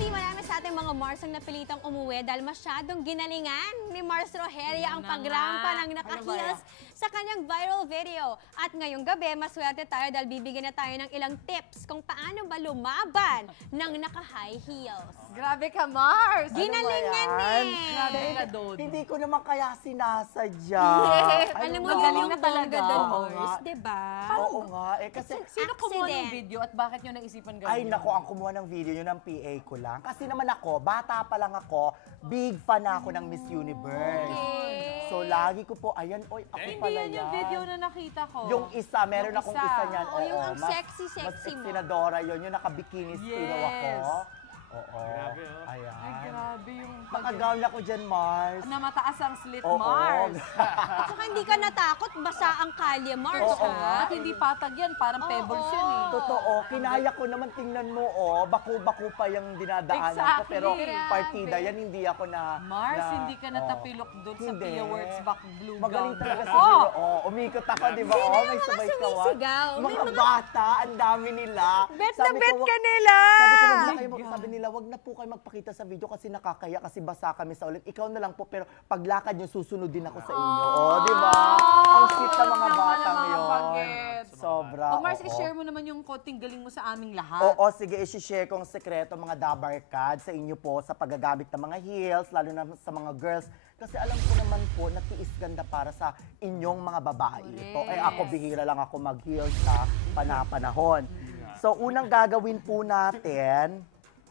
Currently, marami sa ating mga Mars ang napilitang umuwi dahil masyadong ginalingan ni Mars Rogelia ang pagrampa ng naka-heels sa kanyang viral video. At ngayong gabi, maswerte tayo dahil bibigyan na tayo ng ilang tips kung paano ba lumaban ng naka-high heels. Grabe ka, Mars! Ginalingan eh! Grabe ka doon. Hindi ko naman kaya sinasadya. Yeah. Alam mo, magaling yung na talaga. bongga doon, Oo Mars, nga. diba? Oo nga, kasi... Sino kumuha ng Accident. video at bakit nyo naisipan gawin? Ay, nako, ang kumuha ng video yun ng PA ko lang. Kasi naman ako, bata pa lang ako, big fan ako ng Miss Universe. Okay. So, lagi ko po, ayan, oy, ako Hindi pala yan yung video na nakita ko. Yung isa, meron Yung akong isa. isa niyan. Oh, yung ang mas sexy mo. Sinadora yun, yung naka-bikini still ako. Yes. Oo. Grabe, oh. Ayan. Ay, grabe yung Makagown ako dyan, Mars. na mataas ang slit, Oo. Mars. At saka hindi ka natakot, basa ang kalye, Mars, Oo ha? nga. At hindi patag yan, parang pebbles Oo. yan eh. Totoo, kinaya ko naman, tingnan mo, baku-baku pa yung dinadaanan ko. Exactly. Pero Grabe. partida yan, hindi ako na... Mars, na- hindi ka natapilok doon sa Hindi. Pia Works back blue gown. Magaling talaga si Oo. Hero. Umikot ako, di ba? Sino yung May mga sabay kawan. sumisigaw? May Mga bata, ang dami nila. Bet na Sabi bet ko, ka nila! Sabi ko, sabi nila, wag na po kayo magpakita sa video kasi nakakaya kasi basa kami sa ulit. Ikaw na lang po, pero paglakad nyo, susunod din ako sa inyo. Di ba? Ang sweet na mga batang yun. Sobra. O Mars, oo. i-share mo naman yung konting galing mo sa aming lahat. Oo, sige, isi-share kong sekreto mga dabarkad sa inyo po sa paggagamit ng mga heels, lalo na sa mga girls. Kasi alam ko naman po, natiis ganda para sa inyong mga babae. Ito, ako bihira lang ako mag-heels sa panapanahon. So, unang gagawin po natin,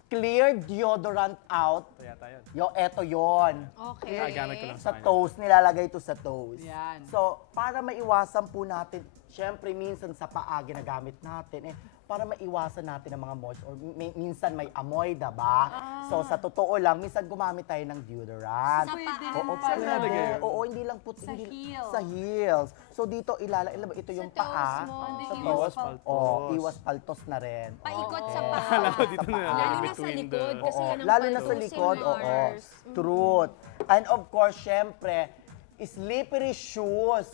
clear deodorant out. Ito yata yun. Eto yon. Okay. Gamit ko lang Sa kanya. toes, nilalagay ito sa toes. Yan. So, para maiwasan po natin, syempre minsan sa paa ginagamit natin, para maiwasan natin ang mga moist or minsan may amoy, diba? So, sa totoo lang, minsan gumamit tayo ng deodorant. Sa Pwede paa. naman Oo, pala. pwede. Oo, hindi lang po. Sa heels. Sa heels. So, dito ito yung toes paa. mo. Hindi Sa iwas toes. paltos. Oo, iwas paltos na rin. Paikot Oo. sa paa. Alam ko dito na Sa lang. Lalo na sa between likod, the- kasi Oo, yan ang lalo na sa paltusin, likod, oo. Mars. Truth. And of course, syempre, slippery shoes.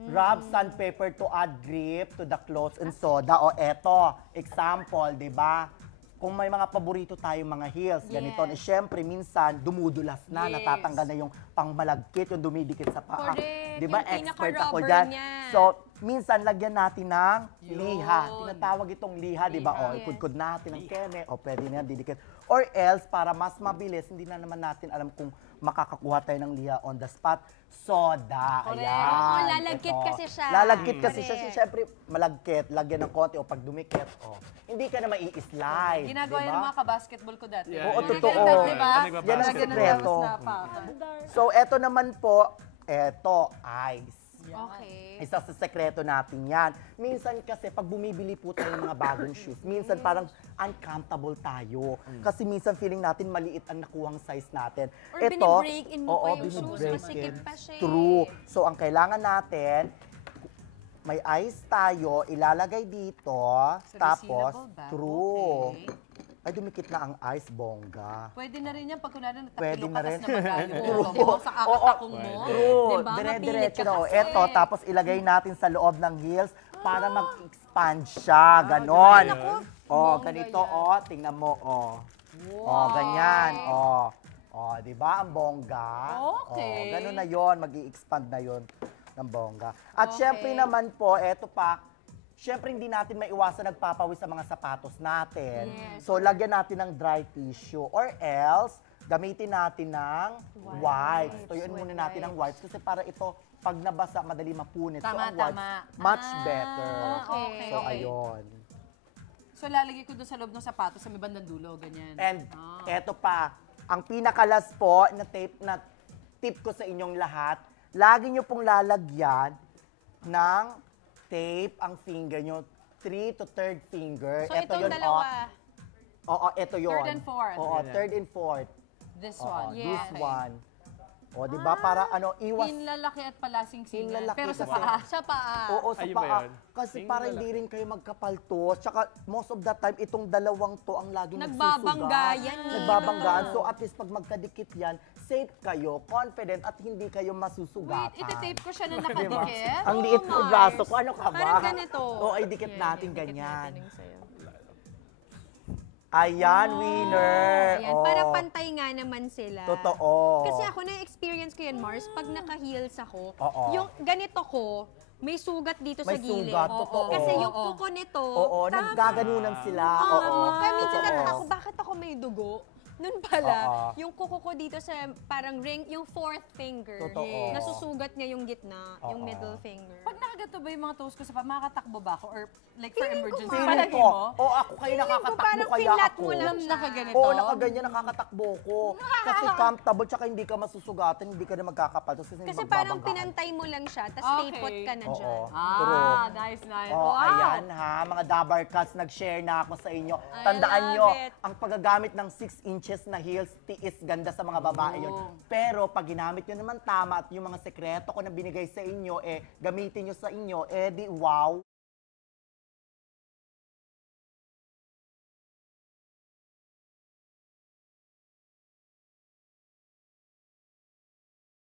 Rub sandpaper to add grip to the clothes and soda. O eto, example, di ba? Kung may mga paborito tayong mga heels, ganito, Yes. syempre, minsan, dumudulas na, Yes. natatanggal na yung pangmalagkit, yung dumidikit sa paa. Correct. Di ba, Yung expert ako pinaka-rubber dyan. niya. So, minsan, lagyan natin ng liha. Yun. Tinatawag itong liha, di ba? Liha. O, ikudkod natin ng keme, o pwede na didikit. Or else, para mas mabilis, hindi na naman natin alam kung makakakuha tayo ng liha on the spot. Soda. Correct. Ayan. Oo, lalagkit Ito. kasi siya. Lalagkit kasi siya. Correct. Siyempre, malagkit. Lagyan ng konti o pag dumikit. Hindi ka na mai-slide. Ginagawa diba? yan ng mga kabasketball ko dati. Yeah, Oo, yeah. totoo. Ganun, di ba? Yan ang Yan ang Lagyan ng sekreto. tapos na pa. So, eto naman po, ice. Okay. Isa sa sekreto natin yan. Minsan kasi pag bumibili po tayo ng mga bagong shoes, minsan parang uncomfortable tayo. Kasi minsan feeling natin maliit ang nakuhang size natin. Or binibreak in mo pa yung shoes, binibreak masikip in. pa siya eh. True. So ang kailangan natin, may ice tayo, ilalagay dito, tapos, resealable bag. true. Okay. Ay, dumikit na ang ice, bongga. Pwede na rin yan pag kunwari Pwede natapilok na ka rin. tas na magaling True. mo sa kakatakong mo. True. Diba? Dire-diretso Mapilit ka na. kasi. Eto, tapos ilagay natin sa loob ng heels para mag-expand siya. Ganon. Oh, ganito, tingnan mo, Oh, ganyan, Oh, di ba ang bongga? Okay. Oh, ganun na yon, mag-i-expand na yon ng bongga. At Okay. syempre naman po, eto pa, syempre hindi natin maiwasan nagpapawis sa mga sapatos natin. Yes. So, lagyan natin ng dry tissue or else, gamitin natin ng wipes. Tuyuin muna natin ng wipes kasi para ito, pag nabasa, madali mapunit. Tama, so, ang wipes, tama. much better. Okay. So, ayun. So lalagay ko doon sa loob ng sapatos sa may bandang dulo, ganyan. And eto pa, ang pinakalas po na tip ko sa inyong lahat, lagi nyo pong lalagyan ng tape ang finger nyo, 3 to 3rd finger. So Eto itong yun, dalawa. Oo, eto yun. 3rd and 4th. Oo, 3rd and 4th. This Oo, one. this Okay. one. O, di ba? Para iwas. Hinlalaki at palasing-singan. Hinlalaki Pero sa kasi. paa. Sa paa. Oo, sa Ayun ba paa. yun? Kasi Tingnan para na hindi lang. rin kayo magkapaltos. Tsaka most of the time, itong dalawang to ang laging Nagbabanggayan eh. Nagbabanggaan. So at least pag magkadikit yan, safe kayo, confident, at hindi kayo masusugatan. Wait, iti-tape ko siya na nakadikit. Ang liit ng Mars. braso ko. Ano ka ba? Parang ganito. Oo, ay dikit natin ganyan. Ayan, winner. Ayan, Oh. para pantay nga naman sila. Totoo. Kasi ako na-experience ko yan, Mars, pag naka-heels ako, Oo. yung ganito ko, may sugat dito May sa gilid. sugat, totoo. Kasi yung kuko nito, Oo, naggaganunan sila. Oo. kaya minsan Totoo. nagtaka ako, bakit ako may dugo? Nun pala, Oo. yung kuko ko dito sa parang ring, yung fourth finger, Totoo. nasusugat niya yung gitna, yung Oo. middle finger. Pag nakaganto ba yung mga toes ko sa makakatakbo ba ako? Or like for Feeling ko emergency? nga. Feeling Palagi ko, mo? ako kayo Feeling ko nakakatakbo parang kaya pinlat ako. mo lang siya. Nakaganito? Oo, nakaganyan, nakakatakbo ko. Kasi comfortable, tsaka hindi ka masusugatan, hindi ka na magkakapal. Kasi Parang pinantay mo lang siya, tapos Okay. stay ka na Oo. dyan. Ah, nice, nice. Oh, Wow. ayan ha, mga Dabar Cats, nag-share na ako sa inyo. I Tandaan love nyo, it. ang paggagamit ng 6 inches na heels, tiis ganda sa mga babae yun. Oo. Pero pag ginamit nyo naman tama at yung mga sekreto ko na binigay sa inyo, gamitin nyo sa inyo, di wow.